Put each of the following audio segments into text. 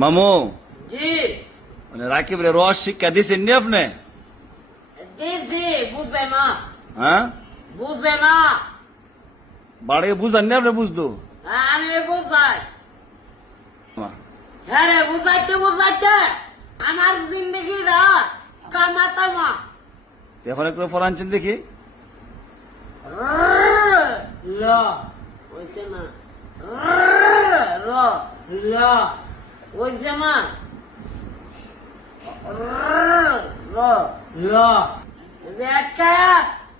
মামু জি মানে রাকিবের রস শিক্ষা দিচ্ছেন নি আপনি? দিদি বুঝে না, হ্যাঁ বুঝে না। বাড়ি বুঝান নি আপনি? বুঝতো আমি বুঝাই, হ্যাঁ রে, বুঝাইতে বুঝাইতে আমার জিন্দগিটা কামাতামা। এখন একটু ফরানছেন দেখি। ল হইছে না, ল ল হইছে না, ল ল বেটা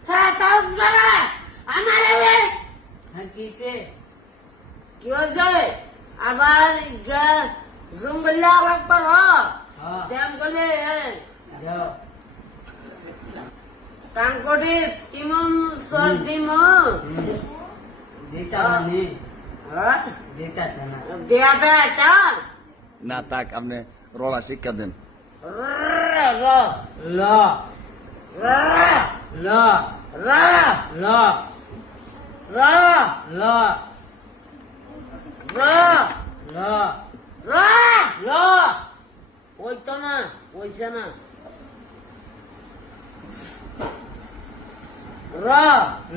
সাতাও করে আমারে কিসে কি হয়েছে? আবার জঙ্গলে আলাপ কর দেম বলে টাঙ্কটি তিমন সর্দিম দেয়া দেয় চাল না তাক আপনি রলা শিক্ষা দেন। র ল র ল র ল র ল র ল র ল ওইতো না, ওইছে না। র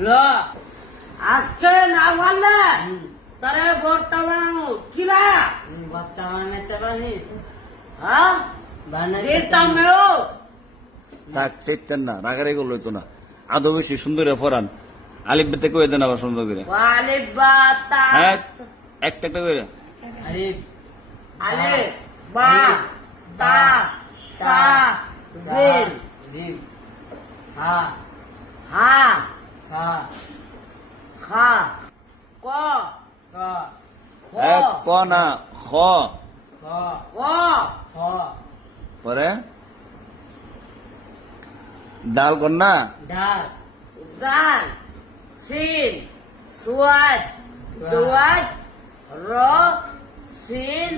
ল আজকে না বললে তারে ভর্তা বানাবো কিলা ভর্তা বানাতে পারি। হ্যাঁ বানাতেও তাক সেতেন না, রাগারে গুলো হইতো না। আদৌ বেশি সুন্দর ফরান আলিফ বেতে কয়ে দেন আবার সুন্দর করে। আলিফ বা তা, হ্যাঁ একটা একটা করে। আলিফ আলিফ বা তা সা জিম জিম হা হা হা খা ক ক খ ক না খ খ খ খ পরে ডাল কর না। ডাল ডাল সিন সুয়াদ দুয়াদ র সিন